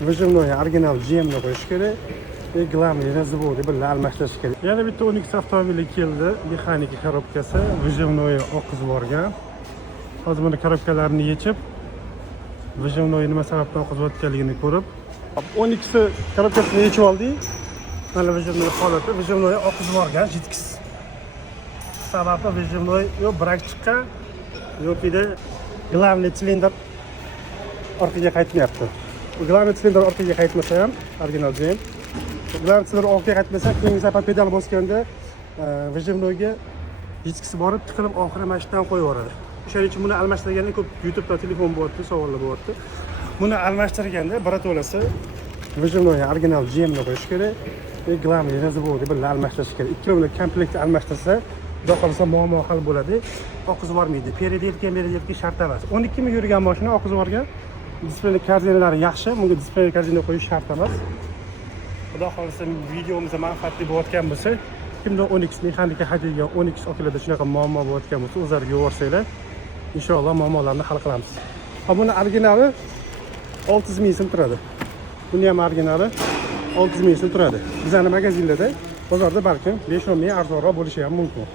Выжимной original GM'ni qo'yish kerak. Ve glavniy razvodi bilan almashtirish kerak. Yana bitta 12 avtomobili keldi. Mexanika korobkasi, выжимной oqizvorgan. Hozir buni korobkalarini yechib, выжимной nima sababdan oqizayotganligini ko'rib, 12 korobkasini yechib oldik. Mana выжимной holati, выжимной oqizvorgan, jitkis. Sababi выжимной yo brak chiqqan yoki-da glavniy silindr orqaga qaytmayapti. Glavniy silindr orqaga qaytmasa ham original GM. Glavniy silindr orqaga qaytmasa, keyingi safar pedal bosganda выжимнойga jitkisi borib tiqilib oxiri mashinadan qo'yib yuboradi. O'shaning uchun buni almashtirganda ko'p YouTube'da telefon bo'lyapti, savollar bo'lyapti. Buni almashtirganda biratolasi выжимной original GM'ni qo'yish kerak. Ve glavniy razvodi bilan almashtirish kerak. 2 kilometr komplekt almashtirsa, xudo xolasa muammo hal bo'ladi. Oqizib yubormaydi. Periodka shart emas. 12 ming yurgan mashina oqizib yuborgan. Displey karzinalari yaxshi, bunga displey karzina qo'yish shart emas. Xudo xolasa videomizda manfaatli bo'layotgan bo'lsa, kimda 12 mexanika haqiga 12 okilarda shunaqa muammo bo'layotgan bo'lsa, o'zlariga yuborsalar, inshaalloh muammolarni hal qilamiz. Ha, buni originali 600 ming so'm turadi. Buni ham originali 600 ming so'm turadi. Bizning magazinlarda, bozorda balkim 5-10 ming arzonroq bo'lishi ham mumkin.